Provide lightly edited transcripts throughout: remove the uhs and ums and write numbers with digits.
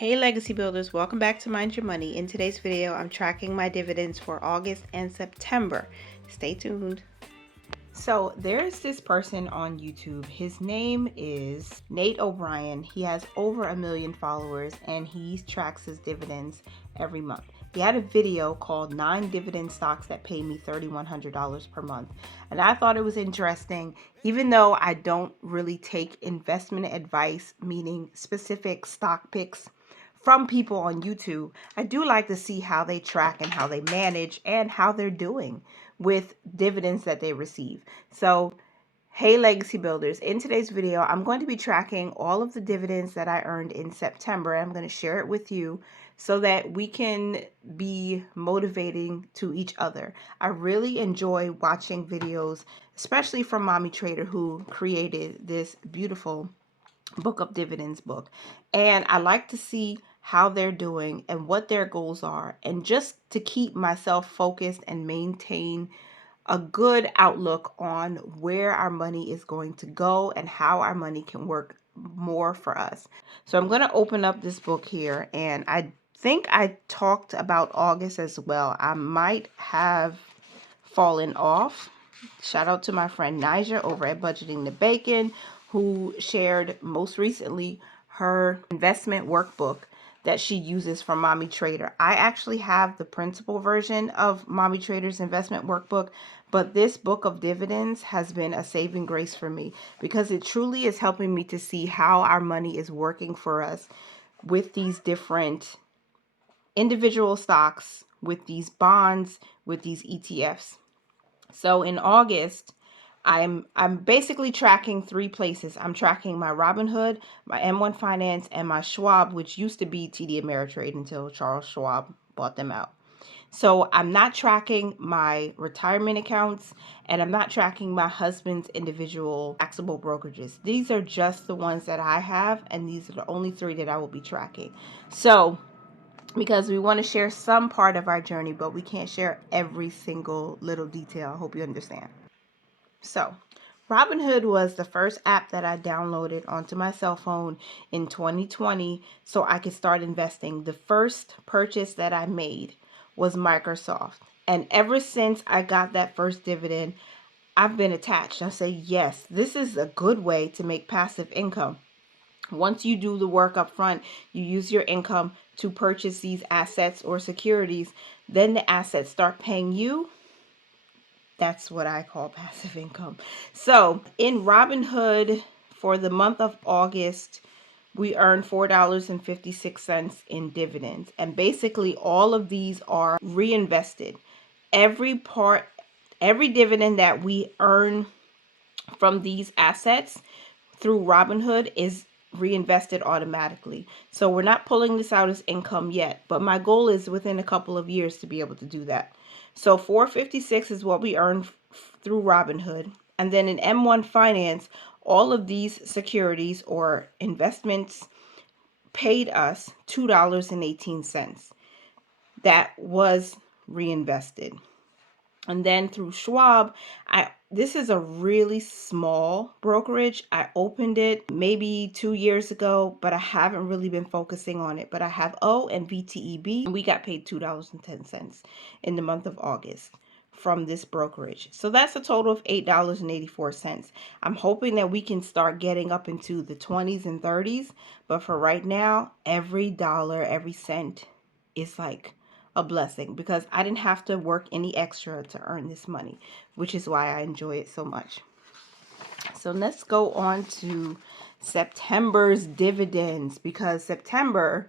Hey Legacy Builders, welcome back to Mind Your Money. In today's video, I'm tracking my dividends for August and September. Stay tuned. So there's this person on YouTube. His name is Nate O'Brien. He has over 1 million followers and he tracks his dividends every month. He had a video called 9 dividend stocks that pay me $3,100 per month. And I thought it was interesting, even though I don't really take investment advice, meaning specific stock picks from people on YouTube. I do like to see how they track and how they manage and how they're doing with dividends that they receive. So, hey Legacy Builders, in today's video, I'm going to be tracking all of the dividends that I earned in September. I'm going to share it with you so that we can be motivating to each other. I really enjoy watching videos, especially from Mommy Trader, who created this beautiful book of dividends book, and I like to see how they're doing and what their goals are, and just to keep myself focused and maintain a good outlook on where our money is going to go and how our money can work more for us. So I'm going to open up this book here, and I think I talked about August as well. I might have fallen off. Shout out to my friend Nija over at Budgeting the Bacon, who shared most recently her investment workbook that she uses from Mommy Trader. I actually have the principal version of Mommy Trader's investment workbook, but this book of dividends has been a saving grace for me because it truly is helping me to see how our money is working for us with these different individual stocks, with these bonds, with these ETFs. So in August, I'm basically tracking 3 places. I'm tracking my Robinhood, my M1 Finance, and my Schwab, which used to be TD Ameritrade until Charles Schwab bought them out. So I'm not tracking my retirement accounts, and I'm not tracking my husband's individual taxable brokerages. These are just the ones that I have, and these are the only 3 that I will be tracking. So because we want to share some part of our journey, but we can't share every single little detail. I hope you understand. So, Robinhood was the first app that I downloaded onto my cell phone in 2020 so I could start investing. The first purchase that I made was Microsoft. And ever since I got that first dividend, I've been attached. I say, yes, this is a good way to make passive income. Once you do the work up front, you use your income to purchase these assets or securities, then the assets start paying you. That's what I call passive income. So in Robinhood for the month of August, we earned $4.56 in dividends. And basically all of these are reinvested. Every dividend that we earn from these assets through Robinhood is reinvested automatically. So we're not pulling this out as income yet, but my goal is within a couple of years to be able to do that. So $4.56 is what we earn through Robinhood. And then in M1 Finance, all of these securities or investments paid us $2.18. That was reinvested. And then through Schwab, this is a really small brokerage. I opened it maybe 2 years ago, but I haven't really been focusing on it. But I have O and VTEB, and we got paid $2.10 in the month of August from this brokerage. So that's a total of $8.84. I'm hoping that we can start getting up into the 20s and 30s, but for right now, every dollar, every cent is like a blessing because I didn't have to work any extra to earn this money, which is why I enjoy it so much. So let's go on to September's dividends, because September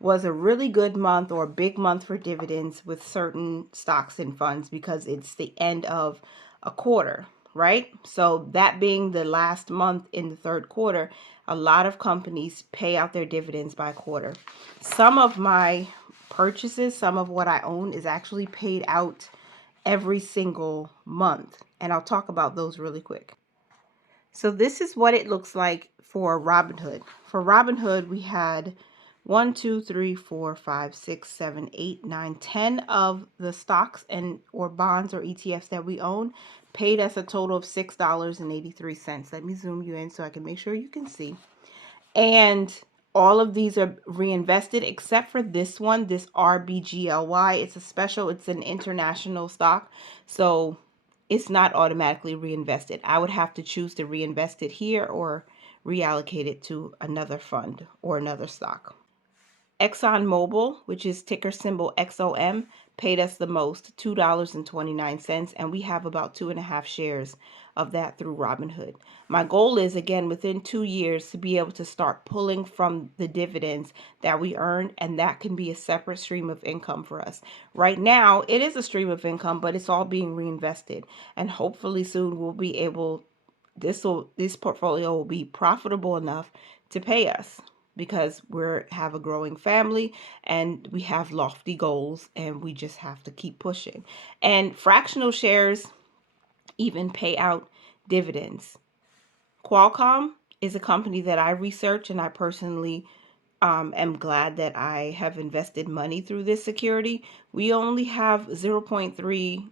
was a really good month or a big month for dividends with certain stocks and funds because it's the end of a quarter, right? So that being the last month in the third quarter, a lot of companies pay out their dividends by quarter. Some of my purchases, some of what I own is actually paid out every single month. And I'll talk about those really quick. So this is what it looks like for Robinhood. For Robinhood, we had 1, 2, 3, 4, 5, 6, 7, 8, 9, 10 of the stocks and or bonds or ETFs that we own paid us a total of $6.83. Let me zoom you in so I can make sure you can see. And All of these are reinvested except for this one, this RBGLY. It's a special, it's an international stock, so it's not automatically reinvested. I would have to choose to reinvest it here or reallocate it to another fund or another stock. ExxonMobil, which is ticker symbol XOM, paid us the most, $2.29, and we have about 2.5 shares of that through Robinhood. My goal is, again, within 2 years to be able to start pulling from the dividends that we earned, and that can be a separate stream of income for us. Right now, it is a stream of income, but it's all being reinvested, and hopefully soon we'll be able, this portfolio will be profitable enough to pay us, because we have a growing family and we have lofty goals and we just have to keep pushing. And fractional shares even pay out dividends. Qualcomm is a company that I research, and I personally am glad that I have invested money through this security. We only have 0.3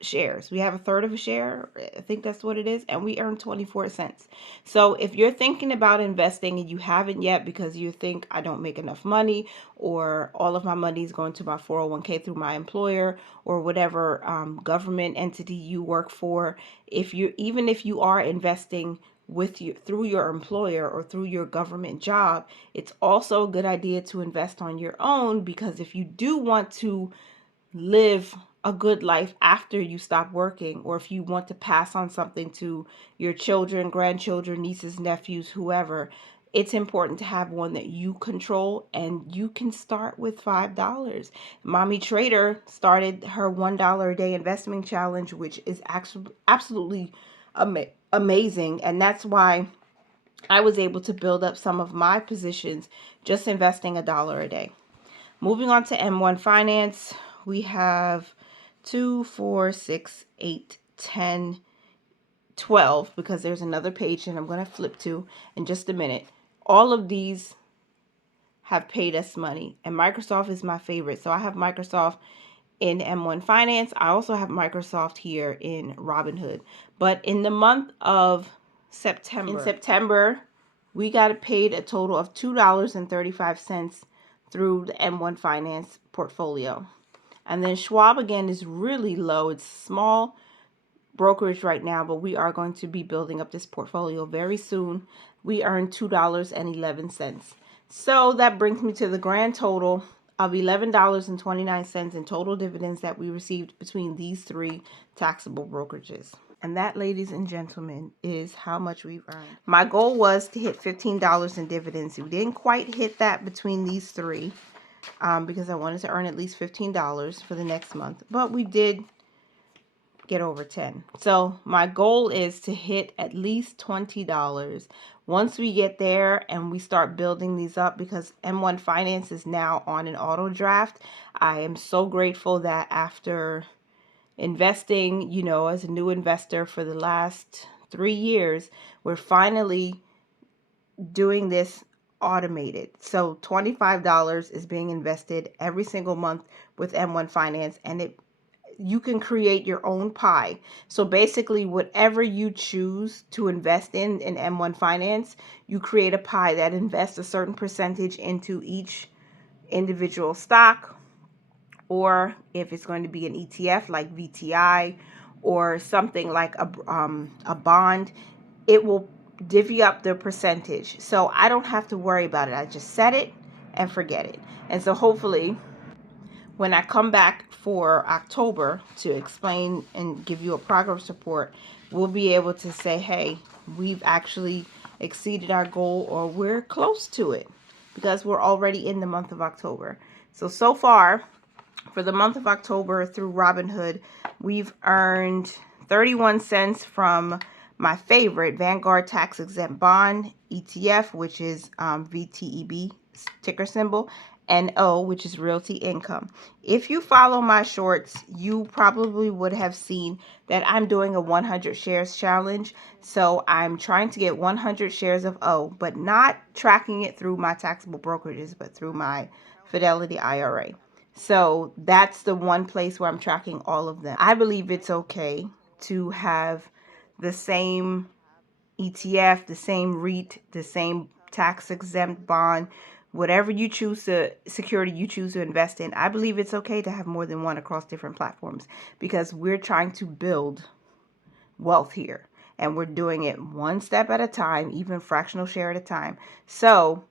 shares. We have a third of a share, I think that's what it is, and we earn 24 cents. So if you're thinking about investing and you haven't yet because you think I don't make enough money, or all of my money is going to my 401k through my employer, or whatever government entity you work for, even if you are investing with you through your employer or through your government job, it's also a good idea to invest on your own, because if you do want to live a good life after you stop working, or if you want to pass on something to your children, grandchildren, nieces, nephews, whoever, it's important to have one that you control, and you can start with $5. Mommy Trader started her $1 a day investment challenge, which is actually absolutely amazing, and that's why I was able to build up some of my positions just investing $1 a day. Moving on to M1 Finance, we have 2, 4, 6, 8, 10, 12, because there's another page and I'm going to flip to in just a minute. All of these have paid us money, and Microsoft is my favorite. So I have Microsoft in M1 Finance. I also have Microsoft here in Robinhood. But in the month of September, we got paid a total of $2.35 through the M1 Finance portfolio. And then Schwab, again, is really low. It's small brokerage right now, but we are going to be building up this portfolio very soon. We earned $2.11. So that brings me to the grand total of $11.29 in total dividends that we received between these three taxable brokerages. And that, ladies and gentlemen, is how much we've earned. My goal was to hit $15 in dividends. We didn't quite hit that between these three because I wanted to earn at least $15 for the next month. But we did get over 10. So my goal is to hit at least $20. Once we get there and we start building these up, because M1 Finance is now on an auto draft, I am so grateful that after investing, as a new investor for the last 3 years, we're finally doing this automated. So $25 is being invested every single month with M1 Finance, and you can create your own pie. So basically, whatever you choose to invest in M1 Finance, you create a pie that invests a certain percentage into each individual stock, or if it's going to be an ETF like VTI or something like a bond, it will divvy up the percentage. So I don't have to worry about it. I just set it and forget it. And so hopefully when I come back for October to explain and give you a progress report, we'll be able to say, hey, we've actually exceeded our goal, or we're close to it, because we're already in the month of October. So far, for the month of October through Robinhood, we've earned 31 cents from my favorite Vanguard tax exempt bond ETF, which is VTEB ticker symbol, and O, which is realty income. If you follow my shorts, you probably would have seen that I'm doing a 100 shares challenge. So I'm trying to get 100 shares of O, but not tracking it through my taxable brokerages, but through my Fidelity IRA. So that's the one place where I'm tracking all of them. I believe it's okay to have the same ETF, the same REIT, the same tax exempt bond, whatever you choose to, security you choose to invest in. I believe it's okay to have more than one across different platforms, because we're trying to build wealth here, and we're doing it one step at a time, even fractional share at a time. So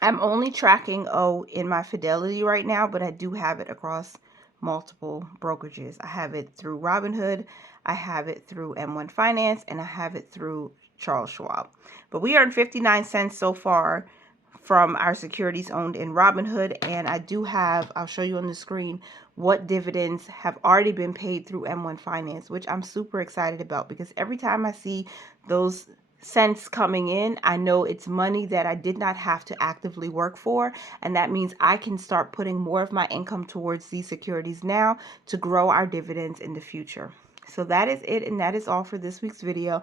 I'm only tracking in my Fidelity right now, but I do have it across multiple brokerages. I have it through Robinhood, I have it through M1 Finance, and I have it through Charles Schwab. But we earned 59 cents so far from our securities owned in Robinhood, and I do have, I'll show you on the screen, what dividends have already been paid through M1 Finance, which I'm super excited about, because every time I see those cents coming in, I know it's money that I did not have to actively work for, and that means I can start putting more of my income towards these securities now to grow our dividends in the future. So that is it, and that is all for this week's video.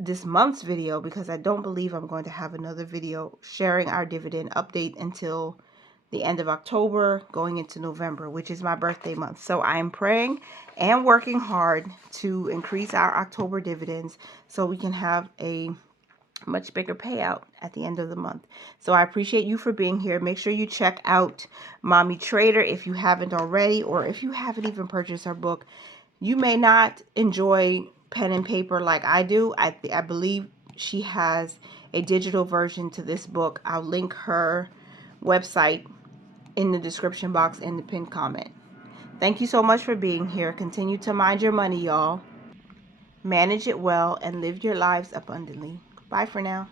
This month's video, because I don't believe I'm going to have another video sharing our dividend update until the end of October, going into November, which is my birthday month. So I am praying and working hard to increase our October dividends so we can have a much bigger payout at the end of the month. So I appreciate you for being here. Make sure you check out Mommy Trader if you haven't already, or if you haven't even purchased her book. You may not enjoy pen and paper like I do. I believe she has a digital version to this book. I'll link her website in the description box in the pinned comment. Thank you so much for being here. Continue to mind your money, y'all. Manage it well and live your lives abundantly. Bye for now.